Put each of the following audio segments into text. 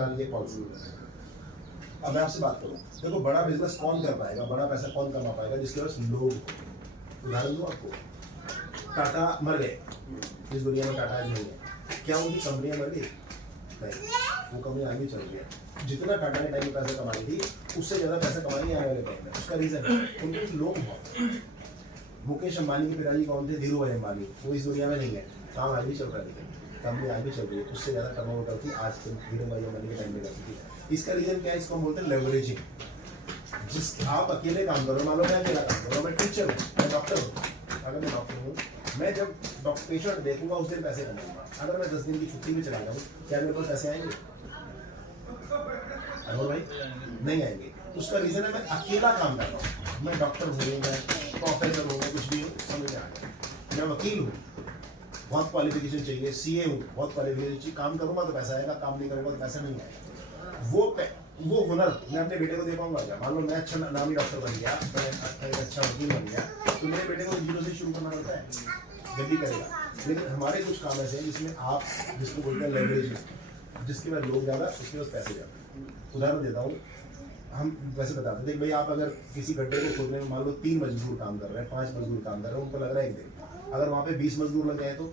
Plan की policy. अब मैं आपसे बात करूँ, देखो बड़ा बिजनेस कौन कर पाएगा, बड़ा पैसा कौन कमा पाएगा, जिसके पास लोग। उदाहरण दूँ आपको, टाटा मर गए, इस दुनिया में टाटा आज नहीं है, क्या उनकी कंपनियां मर गई? नहीं, वो कंपनी आगे चल रही है। जितना टाटा ने टाइम में पैसा कमाई थी, उससे ज़्यादा पैसा कमाएंगे आने वाले टाइम में। उसका रीज़न है उनके लोग बहुत। मुकेश अंबानी के पिताजी कौन थे? धीरू भाई अंबानी। वो इस दुनिया में नहीं है, काम आज भी चल रहा है, लेकिन कंपनी आज भी चल रही है, उससे ज़्यादा टर्नओवर करती आज से धीरू भाई अंबानी के टाइम में करती थी। इसका रीज़न क्या है? इसको हम बोलते हैं लेवरेजिंग। जिस आप अकेले काम करो, मान लो मैं अकेला काम करूँ, मैं टीचर हूँ, मैं डॉक्टर हूँ, अगर मैं डॉक्टर हूँ, मैं जब पेशेंट देखूंगा उस दिन पैसे कमाऊंगा। अगर मैं 10 दिन की छुट्टी में चला जाऊँ, क्या मेरे पास पैसे आएंगे? अगर भाई नहीं आएंगे। उसका रीजन है मैं अकेला काम कर रहा हूँ। मैं डॉक्टर हूँ, मैं प्रोफेसर हूँ, मैं कुछ भी हूँ, समझ में आ गया। मैं वकील हूँ, बहुत क्वालिफिकेशन चाहिए, सीए हूँ, बहुत क्वालिफिकेशन चाहिए। काम करूंगा तो पैसा आएगा, काम नहीं करूंगा तो पैसा नहीं आएगा। वो हुनर मैं अपने बेटे को दे पाऊंगा क्या? मान लो मैं अच्छा नामी डॉक्टर बन गया, मैं एक अच्छा वकील बन गया, तो मेरे बेटे को जीरो से शुरू करना पड़ता है, जब भी करेगा। लेकिन हमारे कुछ काम ऐसे हैं जिसमें आप जिसको बोलते हैं लेवरेज, जिसके बाद लोग ज़्यादा, उसके बाद पैसे ज़्यादा। उदाहरण देता हूँ, हम वैसे बताते थे भाई, आप अगर किसी गड्ढे को खोदने में मान लो 3 मजदूर काम कर रहे हैं, 5 मजदूर काम कर रहे हैं, उनको लग रहा है 1 दिन। अगर वहाँ पे 20 मजदूर लग जाए तो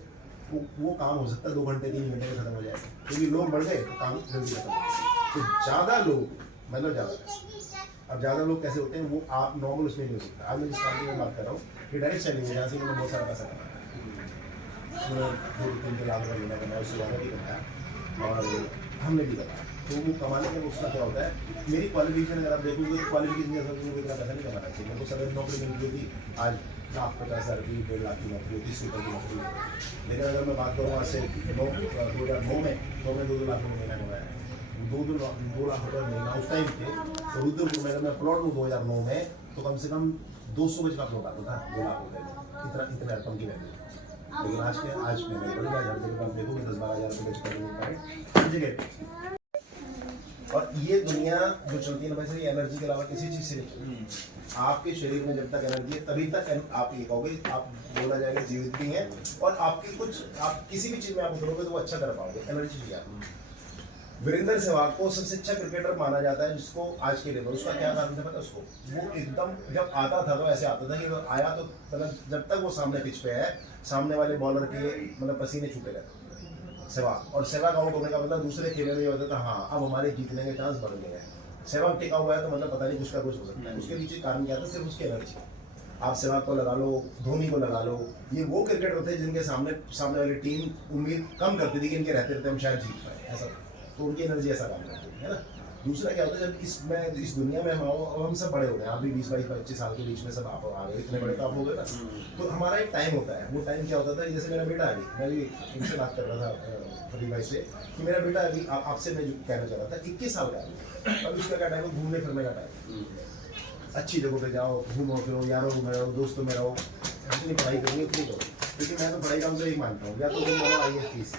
वो काम हो सकता है 2 घंटे 3 घंटे में खत्म हो जाएगा, क्योंकि लोग बढ़ गए तो काम जल्दी खत्म हो जाए। तो ज़्यादा लोग मतलब ज़्यादा पैसे। अब ज़्यादा लोग कैसे होते हैं, वो आप नॉर्मल उसमें नहीं हो सकते। आज मैं जिस काम की मैं बात कर रहा हूँ, ये डायरेक्ट सेलिंग है, जहाँ से मैंने बहुत सारा पैसा कमाया, 2-3 लाख रुपये महीना कमाया, उससे ज़्यादा भी कमाया और हमने भी कमाया। तो वो कमाने में उसका क्या होता है, मेरी क्वालिफिकेशन अगर आप देखोगे तो क्वालिफिकेशन जैसा मुझे इतना पैसा नहीं कमाना चाहिए। मेरे को सरकारी नौकरी मिल गई थी, आज 50,000 की 1.5 लाख की नौकरी, 30 रुपये की नौकरी। लेकिन अगर मैं बात करूँ आज से 2009 में, तो मैं 2 लाख रुपये महीना कमाया, 2 लाख रुपये महीना उस टाइम पे। तो रुद्रपुर में अगर मैं प्लॉट लूँ 2009 में, तो कम से कम 200 गज का प्लॉट आता था 2 लाख रुपये में, इतना रकम की वैल्यू। लेकिन आज में मैं बड़ी बाजार जब आप देखोगे 10-12 हज़ार रुपये का हर जगह पे। और ये दुनिया जो चलती है ना वैसे, ये एनर्जी के अलावा किसी चीज़ से नहीं। आपके शरीर में जब तक एनर्जी है तभी तक आप ये कहोगे, आप बोला जाएगा जीवित भी हैं। और आपकी कुछ आप किसी भी चीज़ में आप उतरोगे तो वो अच्छा कर पाओगे, एनर्जी चाहिए आपको। वीरेंद्र सहवाग को सबसे अच्छा क्रिकेटर माना जाता है, जिसको आज के लेवल। उसका क्या कारण था पता? उसको वो एकदम जब आता था तो ऐसे आता था कि वो आया तो मतलब जब तक वो सामने पिच पे है, सामने वाले बॉलर के मतलब पसीने छूटे रहते। सहवाग, और सहवाग आउट होने का मतलब दूसरे खेलने में ये होता था, हाँ अब हमारे जीतने के चांस बढ़ गए हैं। सहवाग टिका हुआ है तो मतलब पता नहीं कुछ का कुछ हो सकता है। उसके पीछे कारण क्या था? सिर्फ उसकी एनर्जी। आप सहवाग को लगा लो, धोनी को लगा लो, ये वो क्रिकेटर थे जिनके सामने वाली टीम उम्मीद कम करती थी कि इनके रहते हम शायद जीत पाए, ऐसा। तो उनकी एनर्जी ऐसा काम करती है ना। दूसरा क्या होता है, जब इस दुनिया में हम सब बड़े हो गए, आप भी 20-22-25 साल के बीच में सब आप आ गए, इतने बड़े तो आप हो गए ना। तो हमारा एक टाइम होता है, वो टाइम क्या होता था, जैसे मेरा बेटा अभी, मैं भी इनसे बात कर रहा था फरीद भाई से, कि मेरा बेटा अभी आपसे मैं जो कहना चाह रहा था, 21 साल का है। अब इसका क्या टाइम है? घूमने फिरने का टाइम। अच्छी जगहों पे जाओ, घूमो फिरो, यारों में रहो, दोस्तों में रहो, जितनी पढ़ाई करोगे उतनी करो। लेकिन मैं तो पढ़ाई का एक मानता हूँ, या तो तुम बनो IAS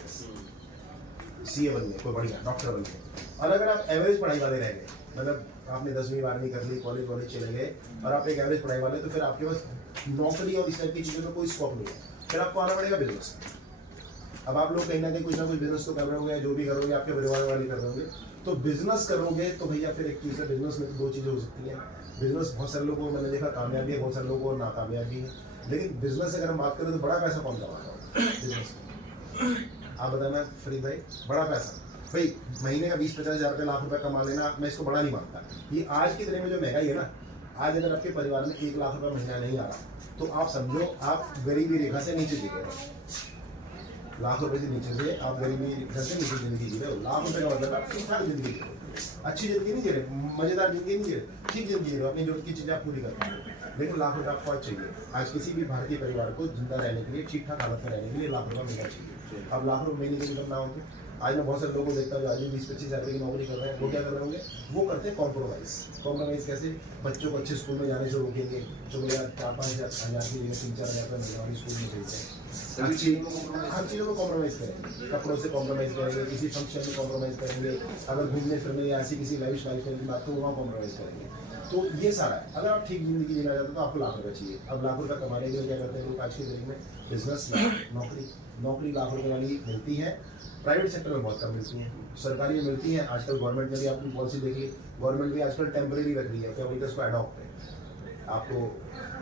CA बन गए, कोई बढ़िया डॉक्टर बन गए। और अगर आप एवरेज पढ़ाई वाले रह गए, मतलब आपने 10वीं 12वीं कर ली, कॉलेज चले गए और आप एक एवरेज पढ़ाई वाले, तो फिर आपके पास नौकरी और इस टाइप की चीज़ों में कोई स्कोप नहीं है। फिर आपको आना पड़ेगा बिजनेस। अब आप लोग कहीं ना कहीं कुछ ना कुछ बिजनेस तो कर रहे होंगे, जो भी करोगे आपके परिवार वाले कर रहे होंगे। तो बिजनेस करोगे तो भैया फिर एक चीज़ है, बिजनेस में तो 2 चीज़ें हो सकती हैं। बिजनेस बहुत सारे लोगों को मैंने देखा कामयाबी है, बहुत सारे लोगों को नाकामयाबी है। लेकिन बिजनेस अगर हम बात करें तो बड़ा पैसा कौन कमा रहा है बिजनेस में? आप बताना फरीद भाई, बड़ा पैसा भाई महीने का 20-50 हज़ार रुपये, लाख रुपए कमा लेना, मैं इसको बड़ा नहीं मानता। ये आज की दिन में जो महंगाई है ना, आज अगर आपके परिवार में 1 लाख रुपये महीना नहीं आ रहा, तो आप समझो आप गरीबी रेखा से नीचे जी रहे हो। लाख रुपए से नीचे से आप गरीबी रेखा से नीचे जिंदगी जी रहे हो। लाख रुपए का मतलब आप ठीक ठाक जिंदगी जी रहे हो, अच्छी जिंदगी नहीं जी रहे, मजेदार जिंदगी नहीं जी रहे, ठीक जिंदगी जी रहे हो, अपनी जरूरत की चीज़ें आप पूरी करते हो। लेकिन लाख रुपये आपको आज चाहिए। आज किसी भी भारतीय परिवार को जिंदा रहने के लिए, ठीक ठाक हालत में रहने के लिए लाख रुपये मिलना चाहिए। अब लाख रुपये महीने की इनकम ना होगी, आज मैं बहुत सारे लोगों को देखता हूँ जो आज भी 20-25 हज़ार रुपये की नौकरी कर रहे हैं। वो क्या कर रहे होंगे? वो करते हैं कॉम्प्रोमाइज़ कैसे? बच्चों को अच्छे स्कूल में जाने से रोकेंगे, जो भैया 4-5 हज़ार की जगह 3-4 हज़ार रुपये महीने वाली स्कूल में भेजते हैं। हर चीज़ों को कॉम्प्रोमाइज़ करेंगे, कपड़ों से कॉम्प्रोमाइज़ करेंगे, किसी फंक्शन में कॉम्प्रोमाइज़ करेंगे, अगर घूमने फिरने या ऐसी किसी लाइफ स्टाइल की बात को वहाँ कॉम्प्रोमाइज़ करेंगे। तो ये सारा है। अगर आप ठीक जिंदगी जीना चाहते हो तो आपको लाख रुपये चाहिए। अब लाख रुपये कमाने के लिए क्या करते हैं लोग आज के दिन में? बिजनेस, नौकरी लाख रुपये वाली मिलती है, प्राइवेट सेक्टर में बहुत कम मिलती हैं, सरकारी में मिलती हैं। आजकल गवर्नमेंट ने भी आपकी पॉलिसी देखी, गवर्नमेंट भी आजकल टेम्परेरी रख रही है, क्या बोलते हैं उसको, एडॉप्ट है। आपको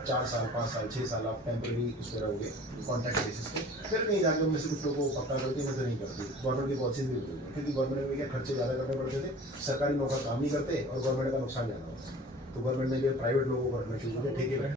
4 साल 5 साल 6 साल आप टेम्परेरी उस पर रहोगे कॉन्ट्रैक्ट बेसिस पे, फिर कहीं जाकर उनमें से कुछ लोगों को पक्का करती है, मैं तो नहीं करती। गवर्नमेंट की पॉलिसी भी बदलती है, क्योंकि गवर्नमेंट में क्या खर्चे ज़्यादा करने पड़ते थे, सरकारी नौकर काम नहीं करते और गवर्नमेंट का नुकसान ज़्यादा होता है, तो गवर्नमेंट ने जो प्राइवेट लोगों को रखना शुरू किया, ठेके पे।